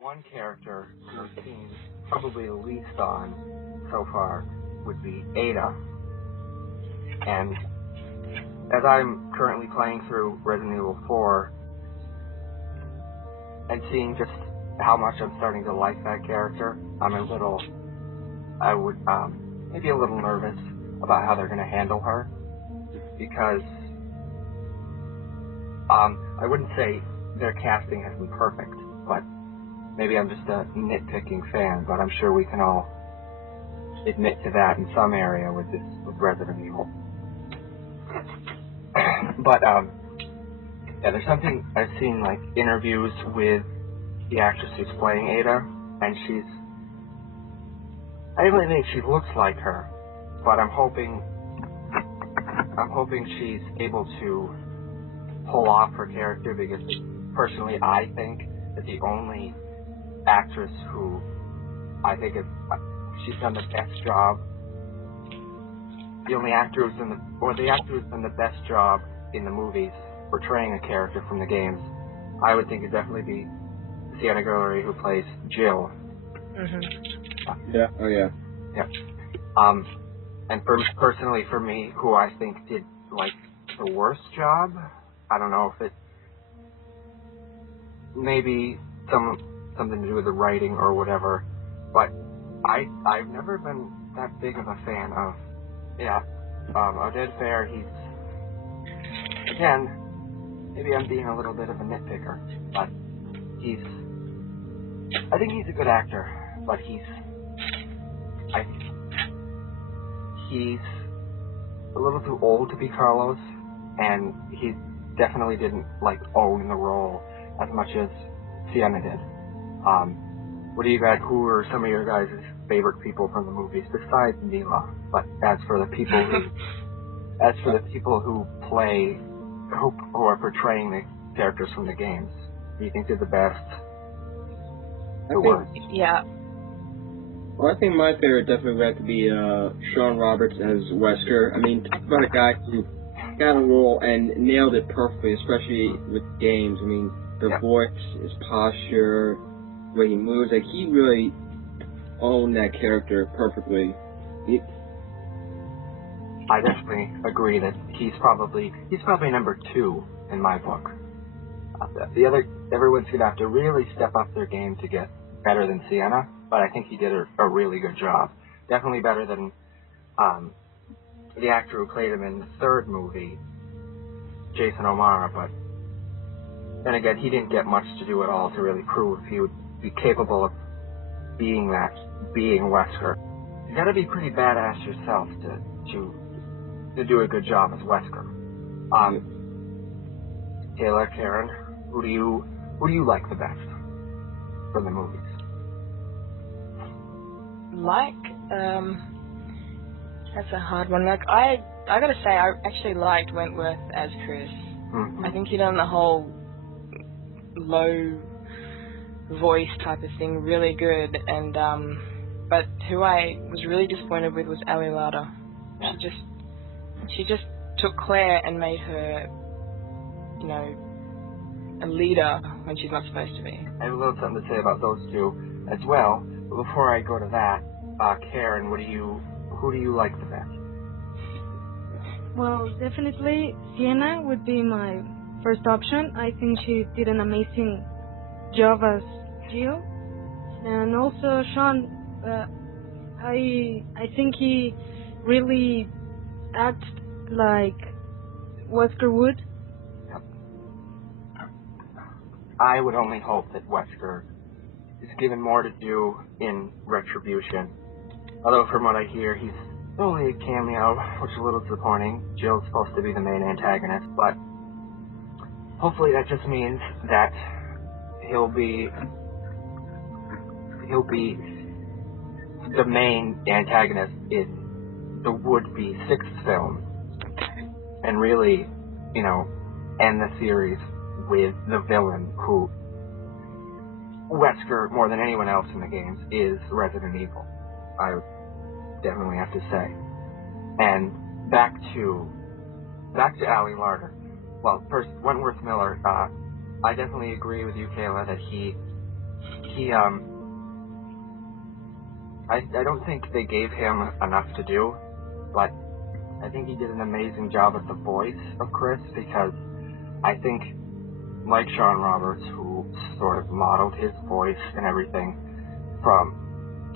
One character who's seen probably the least on so far would be Ada. And as I'm currently playing through Resident Evil 4 and seeing just how much I'm starting to like that character, I would maybe a little nervous about how they're going to handle her, because I wouldn't say their casting has been perfect, but maybe I'm just a nitpicking fan, but I'm sure we can all admit to that in some area with Resident Evil. But yeah, there's something I've seen, like interviews with the actress who's playing Ada, and I really think she looks like her, but I'm hoping she's able to pull off her character, because personally I think that the only actress who I think she's done the best job, the actor who's done the best job in the movies portraying a character from the games, I would think it'd definitely be Sienna Guillory, who plays Jill. Mm-hmm. Yeah. Oh yeah. Yeah. And personally for me, who I think did like the worst job, I don't know if it maybe something to do with the writing or whatever, but I've never been that big of a fan of Oded Fair. He's, again, maybe I'm being a little bit of a nitpicker, but I think he's a good actor, but he's a little too old to be Carlos, and he definitely didn't own the role as much as Sienna did. Who are some of your guys' favorite people from the movies besides Mila? But as for the people who are portraying the characters from the games, do you think they're the best? Yeah. Well, I think my favorite definitely had to be Sean Roberts as Wesker. I mean, talk about a guy who got a role and nailed it perfectly, especially with games. I mean, the voice, his posture, the way he moves, he really owned that character perfectly. I definitely agree that he's probably number 2 in my book. Everyone's gonna have to really step up their game to get better than Sienna, but I think he did a really good job. Definitely better than the actor who played him in the 3rd movie, Jason O'Mara, but then again, he didn't get much to do at all to really prove he would be capable of being Wesker. You gotta be pretty badass yourself to do a good job as Wesker. Taylor, Karen, who do you like the best from the movies? That's a hard one. I gotta say, I actually liked Wentworth as Chris. Mm-hmm. I think he done the whole low voice type of thing really good, and but who I was really disappointed with was Ali Larter. She just took Claire and made her, a leader when she's not supposed to be. I have a little something to say about those two as well, but before I go to that, Karen, who do you like the best? Well, definitely Sienna would be my first option. I think she did an amazing job as Jill. And also Sean, I think he really acts like Wesker would. Yep. I would only hope that Wesker is given more to do in Retribution. Although from what I hear, he's only a cameo, which is a little disappointing. Jill's supposed to be the main antagonist, but hopefully that just means that he'll be the main antagonist in the would-be 6th film, and really, end the series with the villain who Wesker, more than anyone else in the games, is Resident Evil. I would definitely have to say. And back to Ali Larter. Well, first, Wentworth Miller. I definitely agree with you, Kayla, that he he, I don't think they gave him enough to do, but I think he did an amazing job with the voice of Chris, because I think, like Sean Roberts, who sort of modeled his voice and everything from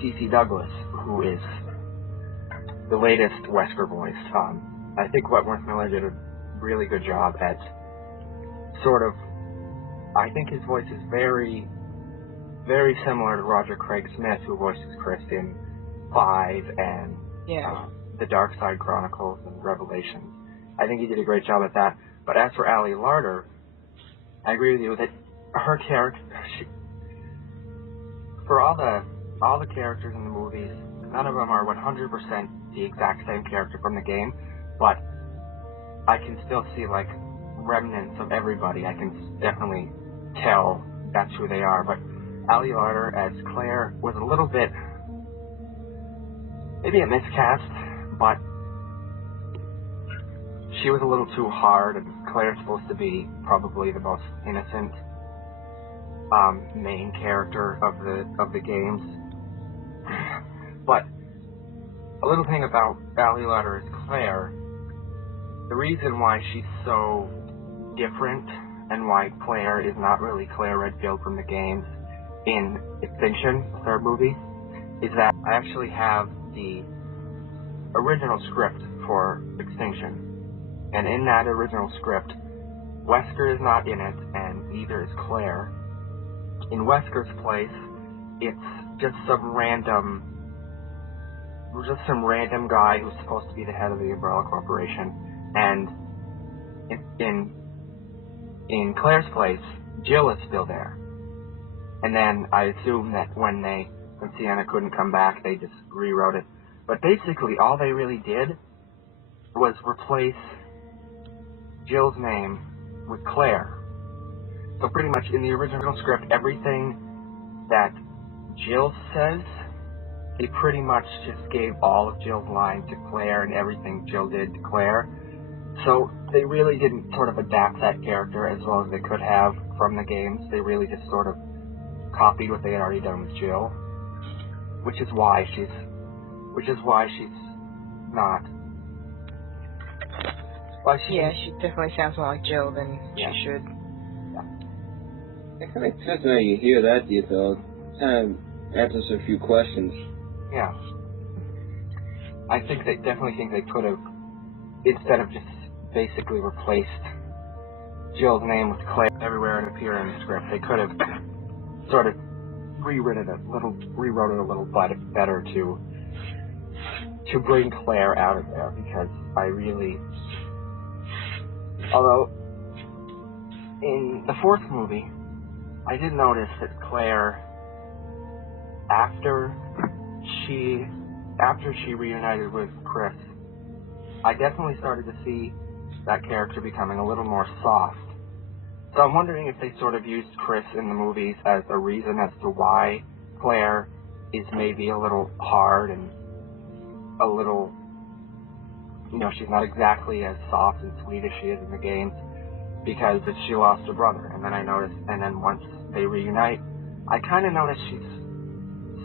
DC Douglas, who is the latest Wesker voice, I think Wentworth Miller did a really good job at sort of, I think his voice is very, very similar to Roger Craig Smith, who voices Chris in 5 and The Dark Side Chronicles and Revelations. I think he did a great job at that. But as for Ali Larter, I agree with you that her character, for all the characters in the movies, none of them are 100% the exact same character from the game, but I can still see like remnants of everybody. I can definitely tell that's who they are. But Ali Larter as Claire was a little bit, maybe a miscast, but she was a little too hard, and Claire's supposed to be probably the most innocent main character of the games. But a little thing about Ali Larter as Claire, the reason why she's so different and why Claire is not really Claire Redfield from the games in Extinction, the third movie, is that I actually have the original script for Extinction. And in that original script, Wesker is not in it, and neither is Claire. In Wesker's place, it's just some random guy who's supposed to be the head of the Umbrella Corporation. And in Claire's place, Jill is still there. And then I assume that when Sienna couldn't come back, they just rewrote it. But basically, all they really did was replace Jill's name with Claire. So pretty much in the original script, everything that Jill says, they pretty much just gave all of Jill's lines to Claire and everything Jill did to Claire. So they really didn't sort of adapt that character as well as they could have from the games. They really just sort of copied what they had already done with Jill, which is why she's not. Yeah, she definitely sounds more like Jill than she should. It kind of makes sense now you hear that detail. It kind of answers a few questions. Yeah. I think they definitely think they could have, instead of just basically replaced Jill's name with Claire everywhere it appeared in the script, they could have sort of rewrote it a little better to bring Claire out of there, because although in the fourth movie, I did notice that Claire, after she reunited with Chris, I definitely started to see that character becoming a little more soft. So I'm wondering if they sort of used Chris in the movies as a reason as to why Claire is maybe a little hard and a little, she's not exactly as soft and sweet as she is in the games, because she lost her brother. And then I noticed, and then once they reunite, I kind of noticed she's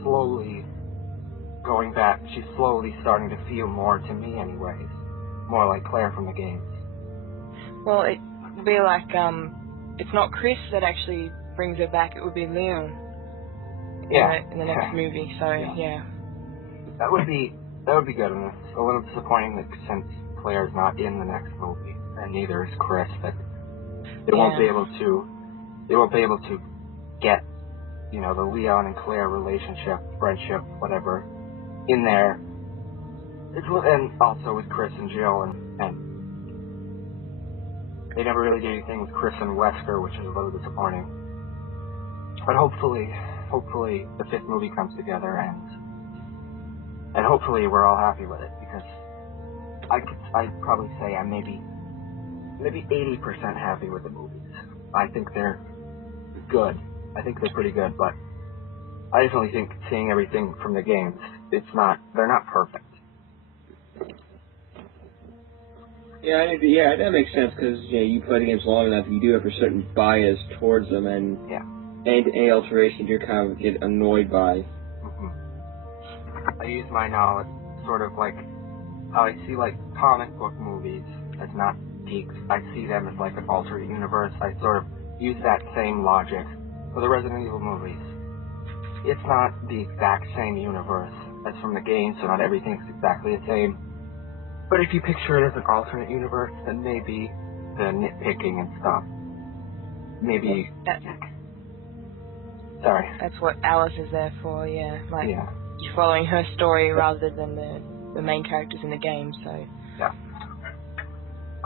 slowly going back. She's slowly starting to feel more, to me anyways, more like Claire from the games. Well, it would be like, it's not Chris that actually brings her back, it would be Leon in the next movie, so yeah. That would be good, and it's a little disappointing that since Claire's not in the next movie, and neither is Chris, that they won't be able to get, the Leon and Claire relationship, friendship, whatever, in there. And also with Chris and Jill, and they never really did anything with Chris and Wesker, which is a little disappointing. But hopefully the fifth movie comes together, and hopefully we're all happy with it, because I'd probably say I'm maybe 80% happy with the movies. I think they're good. I think they're pretty good, but I definitely think seeing everything from the games, they're not perfect. Yeah, that makes sense, because you play the games long enough, you do have a certain bias towards them, and any alteration you kind of get annoyed by. I use my knowledge sort of like how I see like comic book movies as not geeks. I see them as like an alternate universe. I sort of use that same logic for the Resident Evil movies. It's not the exact same universe as from the game, so not everything's exactly the same. But if you picture it as an alternate universe, then maybe the nitpicking and stuff. Maybe. Sorry. That's what Alice is there for, yeah. Like, yeah. you're following her story rather than the main characters in the game, so. Yeah.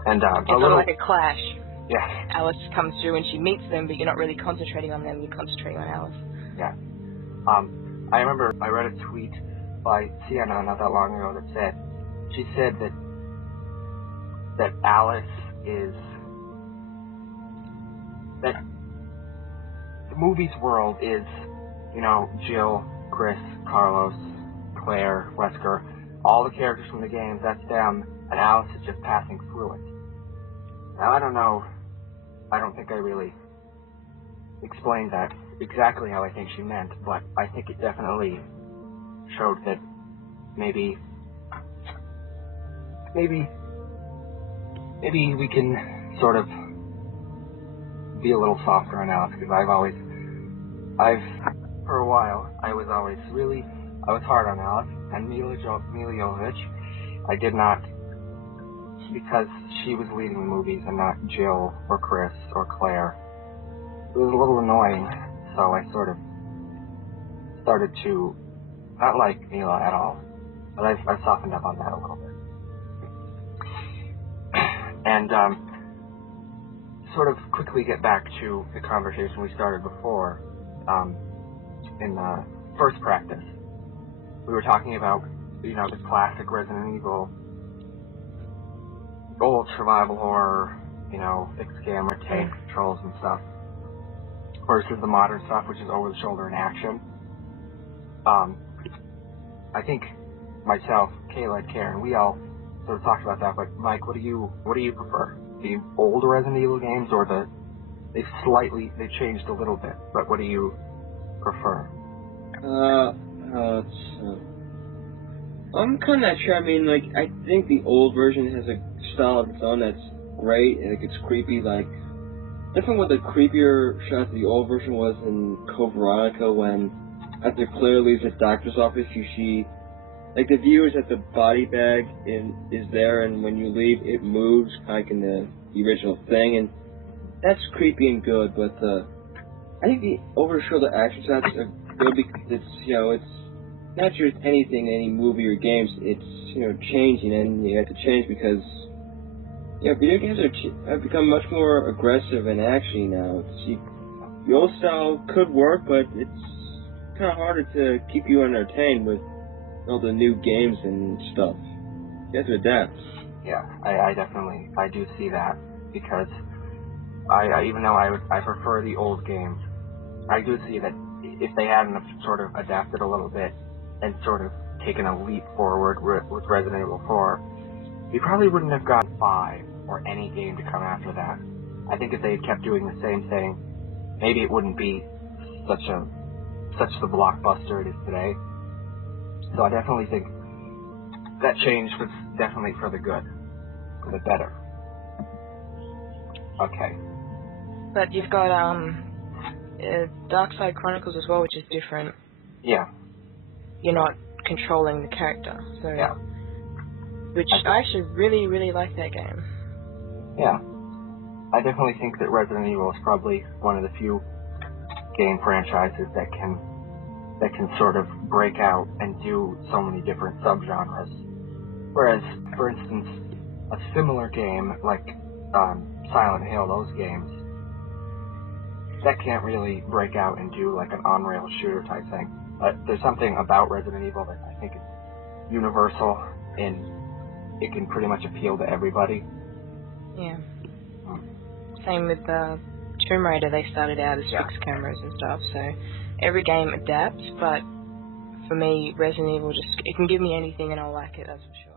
And it's sort of like a clash. Yeah. Alice comes through and she meets them, but you're not really concentrating on them, you're concentrating on Alice. Yeah. I remember I read a tweet by Sienna not that long ago that said, she said that Alice is, that the movie's world is, you know, Jill, Chris, Carlos, Claire, Wesker, all the characters from the games, that's them, and Alice is just passing through it. Now, I don't know, I don't think I really explained that exactly how I think she meant, but I think it definitely showed that maybe we can sort of be a little softer on Alice, because for a while, I was hard on Alice, and Mila Jovovich, I did not, because she was leading the movies and not Jill or Chris or Claire. It was a little annoying, so I sort of started to not like Mila at all, but I've softened up on that a little bit. And sort of quickly get back to the conversation we started before, in the first practice. We were talking about, you know, the classic Resident Evil, old survival horror, you know, fixed camera, tank controls and stuff, versus the modern stuff, which is over the shoulder in action. I think myself, Kayla, and Karen, we all sort of talked about that, but Mike, what do you prefer? The old Resident Evil games, or they changed a little bit, but what do you prefer? I'm kind of not sure. I mean, like, I think the old version has a style of its own that's great, and it gets creepy, like, different what the creepier shot the old version was in Code Veronica, when after Claire leaves the doctor's office, like, the view is that the body bag is there, and when you leave, it moves, like in the original thing, and that's creepy and good, but I think the over-the-shoulder action shots are good because it's, you know, it's not just anything, any movie or games, it's, you know, changing, and you have to change because, you know, video games have become much more aggressive and actiony now. The old style could work, but it's kind of harder to keep you entertained with all the new games and stuff. You have to adapt. Yeah, I definitely do see that, because I even though I prefer the old games, I do see that if they hadn't sort of adapted a little bit and sort of taken a leap forward with Resident Evil 4, we probably wouldn't have gotten 5 or any game to come after that. I think if they had kept doing the same thing, maybe it wouldn't be such the blockbuster it is today. So I definitely think that change was definitely for the good, for the better. Okay. But you've got Dark Side Chronicles as well, which is different. Yeah. You're not controlling the character, so yeah. Which I actually really, really like that game. Yeah. I definitely think that Resident Evil is probably one of the few game franchises that can sort of break out and do so many different subgenres. Whereas, for instance, a similar game like Silent Hill, those games, that can't really break out and do like an on-rail shooter type thing. But there's something about Resident Evil that I think is universal, and it can pretty much appeal to everybody. Yeah. Same with Tomb Raider, they started out as fixed cameras and stuff, so every game adapts, but for me, Resident Evil it can give me anything and I'll like it, that's for sure.